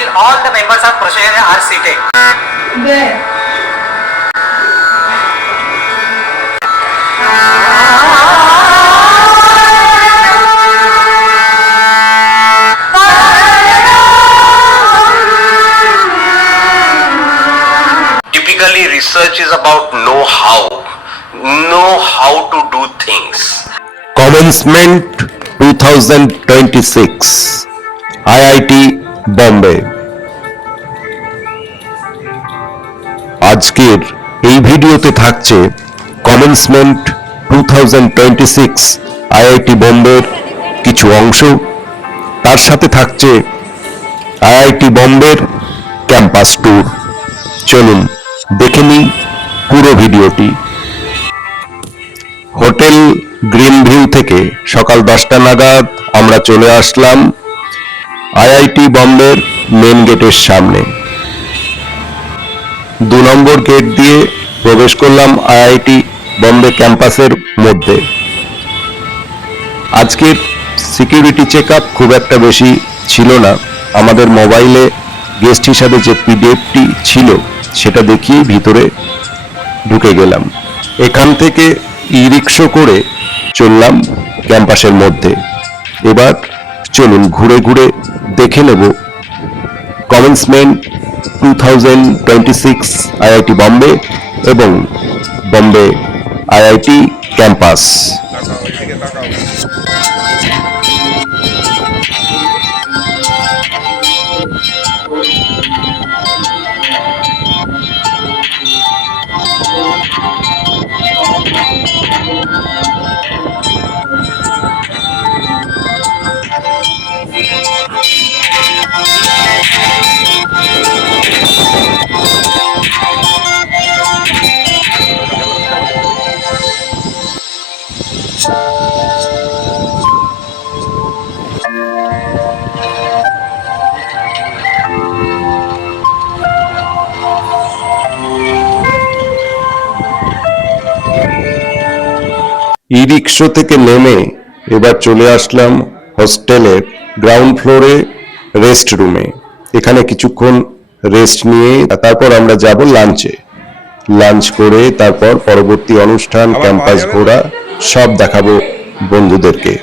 till all the members of procedure are seated. There. Typically, research is about know how to do things. Commencement 2026 IIT Bombay। আজকের এই ভিডিওতে থাকছে commencement 2026 IIT বোম্বের কিছু অংশ, তার সাথে থাকছে আইআইটি বোম্বের ক্যাম্পাস ট্যুর। চলুন দেখে নিই পুরো ভিডিওটি। হোটেল গ্রিন ভিউ থেকে সকাল 10টা নাগাদ আমরা চলে আসলাম আইআইটি বোম্বের মেন গেটের সামনে। 2 নম্বর গেট দিয়ে প্রবেশ করলাম আইআইটি বোম্বে ক্যাম্পাসের মধ্যে। আজকের সিকিউরিটি চেকআপ খুব একটা বেশি ছিল না, আমাদের মোবাইলে গেস্ট হিসাবে যে পিডিএফটি ছিল সেটা দেখিয়ে ভিতরে ঢুকে গেলাম। এখান থেকে ই রিক্সা করে চললাম ক্যাম্পাসের মধ্যে। এবার চলুন ঘুরে ঘুরে দেখে নেব কমেন্সমেন্ট 2026 আইআইটি বোম্বে এবং বোম্বে আইআইটি ক্যাম্পাস। ই রিক্সা থেকে নেমে এবার চলে আসলাম হোস্টেলের গ্রাউন্ড ফ্লোরে রেস্ট রুমে। এখানে কিছুক্ষণ রেস্ট নিয়ে তারপর আমরা যাব লাঞ্চে। লাঞ্চ করে তারপর পরবর্তী অনুষ্ঠান, ক্যাম্পাস ঘোরা সব দেখাবো বন্ধুদেরকে।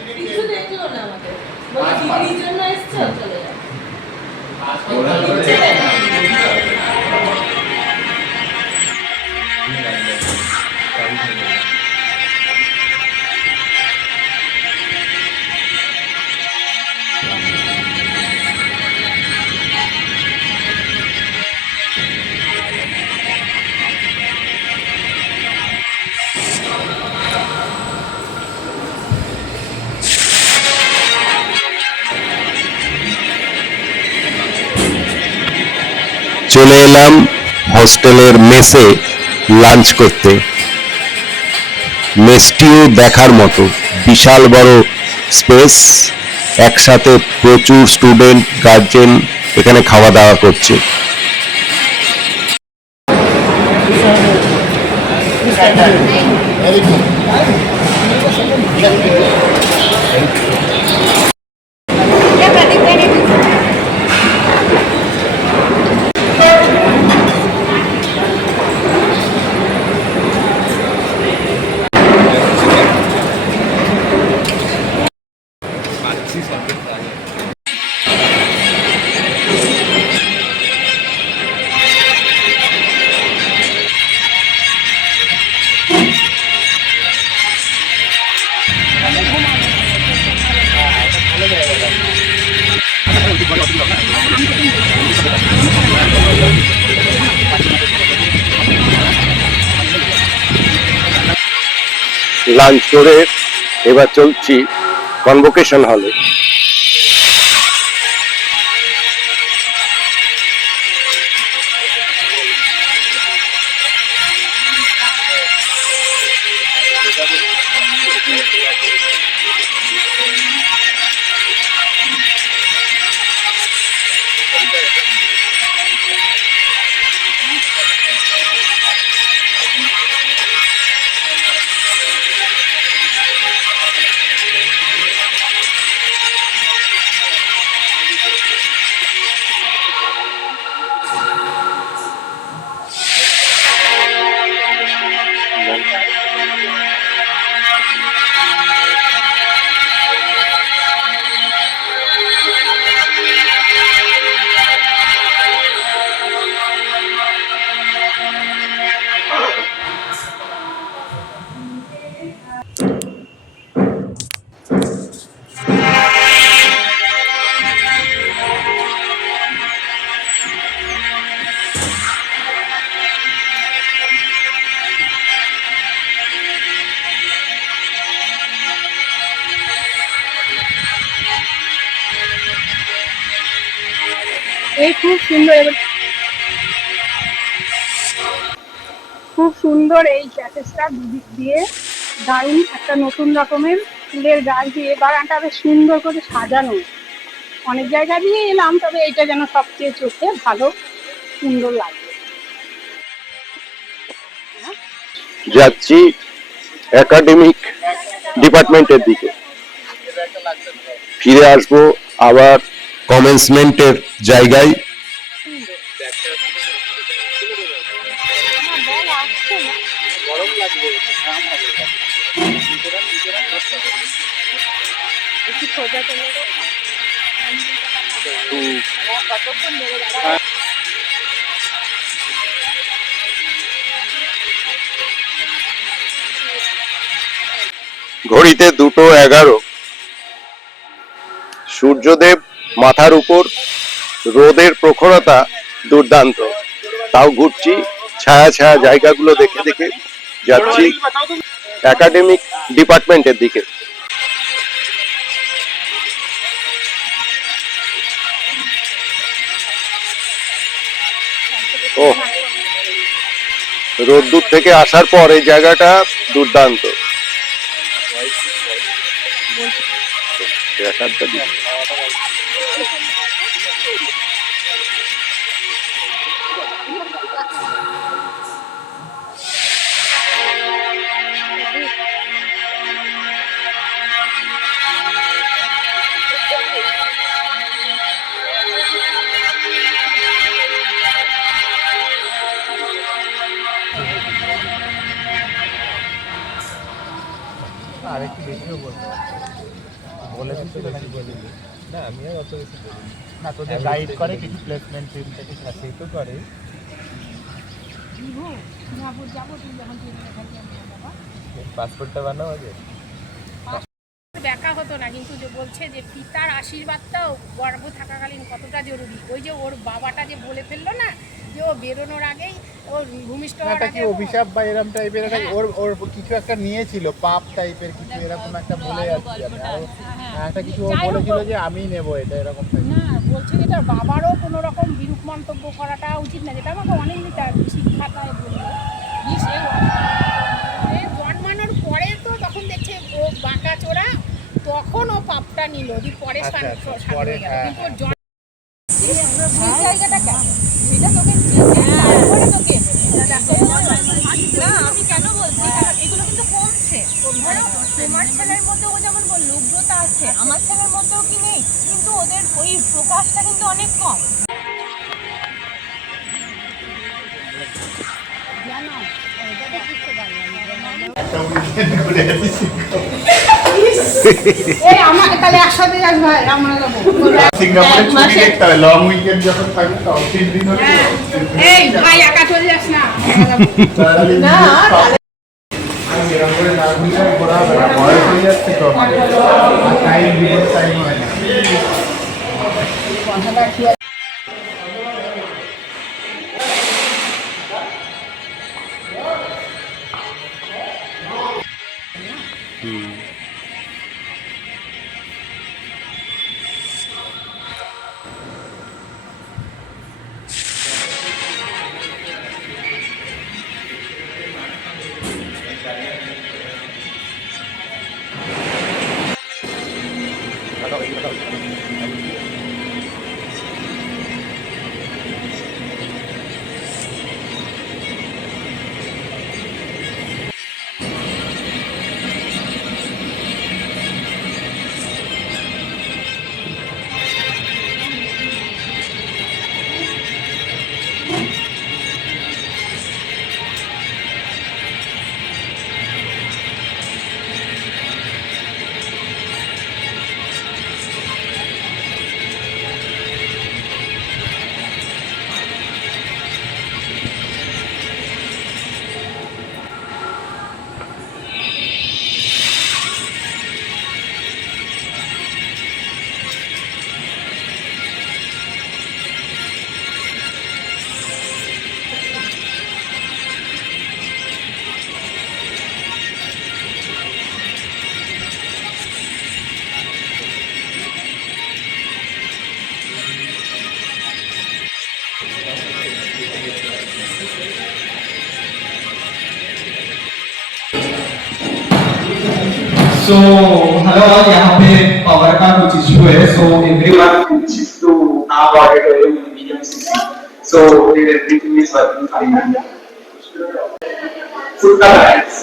চলে এলাম হোস্টেলের মেসে লাঞ্চ করতে। মেসটিও দেখার মতো, বিশাল বড় স্পেস, একসাথে প্রচুর স্টুডেন্ট, গার্জেন এখানে খাওয়া দাওয়া করছে। লাঞ্চ করে এবার চলছি কনভোকেশন হলে। এই খুব সুন্দর খুব সুন্দর এই প্যাকেজটা দুদিক দিয়ে দারুণ একটা নতুন রকমের ফুলের গাছ দিয়ে বাগানটা বেশ সুন্দর করে সাজানো। অনেক জায়গা দিয়ে এলাম, তবে এটা যেন সবচেয়ে চোখে ভালো সুন্দর লাগবে। যাচ্ছি একাডেমিক ডিপার্টমেন্টের দিকে, ফিরে আসবো আবার কমেন্সমেন্টের জায়গায়। ঘড়িতে 2:11। সূর্যদেব মাথার উপর, রোদের প্রখরতা দুর্দান্ত, তাও ঘুরছি ছায়া ছায়া জায়গাগুলো দেখে দেখে যাচ্ছি একাডেমিক ডিপার্টমেন্টের দিকে। ও, রোদ্দুর থেকে আসার পর এই জায়গাটা দুর্দান্ত। আরেকটু বেশিও বলতে বলে দিতে বেশি বলি না, আমি আর অত বেশি বলি না। তোদের গাইড করে কিছু প্লেসমেন্ট টিম থেকে, সেই তো করে। পাসপোর্টটা বানাও আগে। দেখা হতো না, কিন্তু যে বলছে যে পিতার আশীর্বাদটাও গর্ভ থাকাকালীন কতটা জরুরি। ওই যে ওর বাবাটা যে বলে ফেললো না যে ও বেরোনোর আগেই ওর ভূমিষ্ঠ হওয়ার আগে অভিশাপ বা এরকম টাইপের ওর ওর কিছু একটা নিয়েছিল, পাপ টাইপের কিছু এরকম একটা বলে যাচ্ছি আমি। আর একটা কিছু ও বলেছিল যে আমি নেব এটা, এরকম না বলছে যে তার বাবারও কোনো রকম বিরূপ মন্তব্য করাটা উচিত না, যেটা আমাকে অনেক তার শিক্ষাটায় বললো। জন্মানোর পরে তো তখন দেখছে ও বাঁকা চোরা, তখন ও পাপটা নিল, পরে হয়ে গেল। কিন্তু ওর জায়গাটা কেন এটা তোকে তোকে না, আমি কেন বলছি এগুলো কিন্তু কমছে। তোমার ছেলের মধ্যে ও যেমন বলল উগ্রতা আছে, আমার ছেলের মধ্যেও কি নেই, কিন্তু ওদের ওই প্রকাশটা কিন্তু অনেক কম। তাহলে একসাথে আমরা যাবো সিঙ্গাপুরে, দেখতে হবে লং উইকেন্ড যখন থাকবে তখন 3 দিন হলে। এই ভাই একা চলে যাস না, না এরকম করে না ঘুরে ঘোরা হবে না, বয়স হয়ে যাচ্ছে তো, টাইম হয় না। So hello all, यहाँ पे पावर का कुछ इशू है, so everyone wishes to have auditorium in BMCC. So everything is working fine. Put the lights.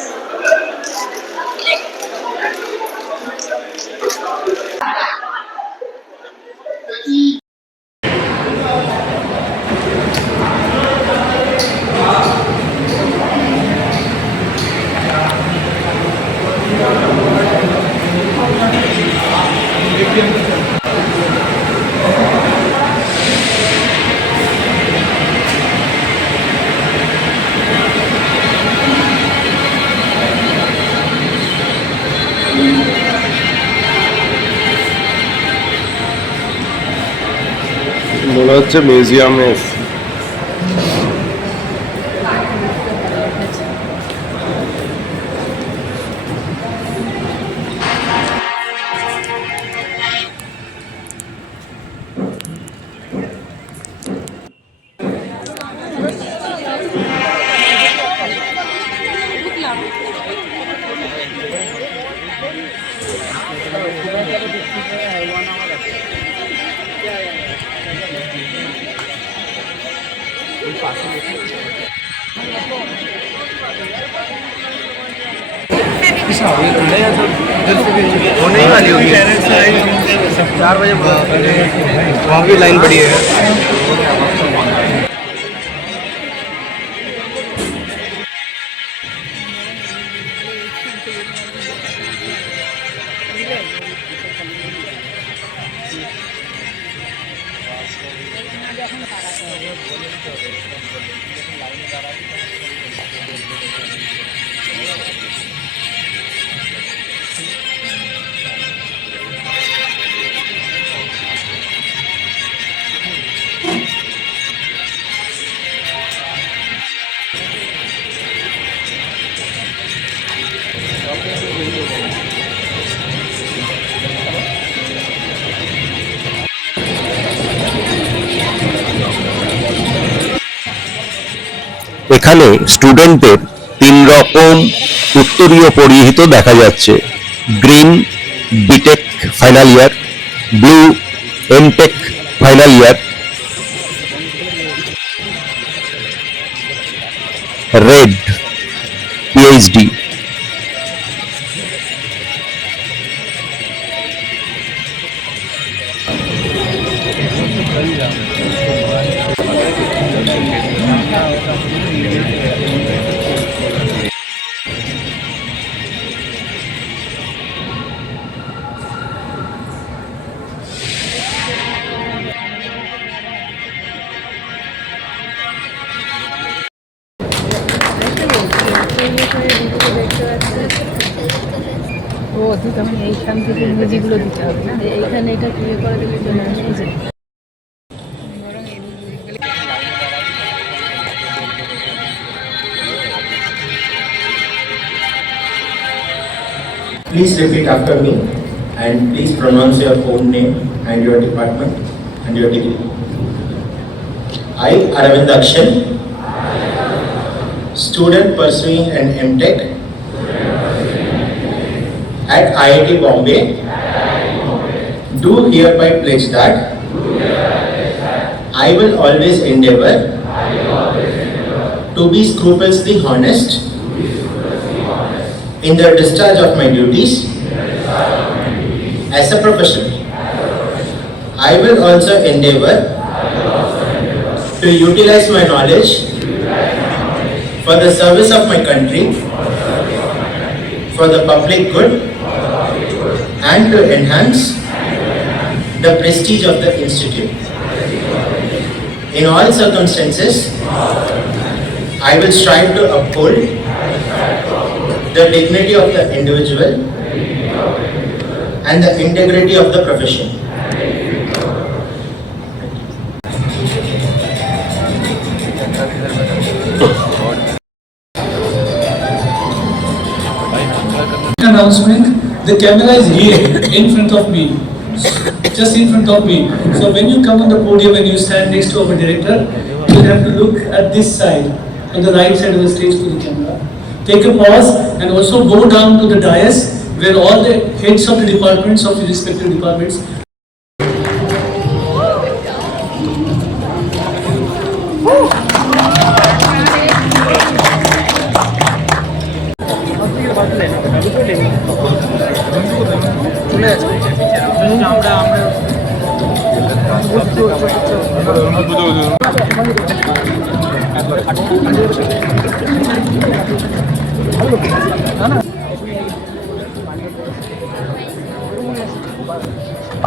মনে হচ্ছে মিউজিয়ামে होने ही वाली होगी 4 बजे वहाँ भी लाइन पड़ी है। এখানে স্টুডেন্টদের 3 রকম উত্তরীয় পরিহিত দেখা যাচ্ছে। Green BTech final year, blue MTech final year, red PhD. ও ঠিক আমি এইখান থেকে ইংরেজিগুলো দিতে হবে না, এইখানে এটা ক্লিয়ার করে দিলে চলে আসে এই যে Please repeat after me and please pronounce your own name and your department and your degree. I, Aravind Akshan, student pursuing an MTech at IIT Bombay, do hereby pledge that I will always endeavor to be scrupulously honest in the discharge of my duties as a professional. I will also endeavor to utilize my knowledge for the service of my country, for the public good, and to enhance the prestige of the institute. In all circumstances, I will strive to uphold the dignity of the individual and the integrity of the profession. Announcement. The camera is here in front of me, just in front of me. So when you come on the podium and you stand next to our director, you have to look at this side, on the right side of the stage to the camera. Take a pause and also go down to the dais where all the heads of the departments of the respective departments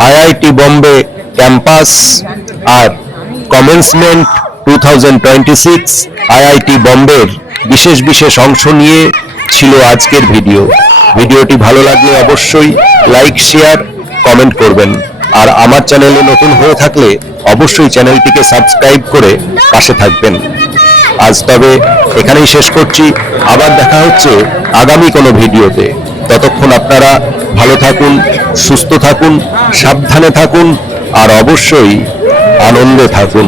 IIT Bombay campus আর commencement 2026 IIT বোম্বের বিশেষ বিশেষ অংশ নিয়ে ছিল আজকের ভিডিওটি ভালো লাগলে অবশ্যই লাইক শেয়ার কমেন্ট করবেন আর আমার চ্যানেলে নতুন হয়ে থাকলে অবশ্যই চ্যানেলটিকে সাবস্ক্রাইব করে পাশে থাকবেন। আজ তবে এখানেই শেষ করছি, আবার দেখা হচ্ছে আগামী কোনো ভিডিওতে। ততক্ষণ আপনারা ভালো থাকুন, সুস্থ থাকুন, সাবধানে থাকুন আর অবশ্যই আনন্দে থাকুন।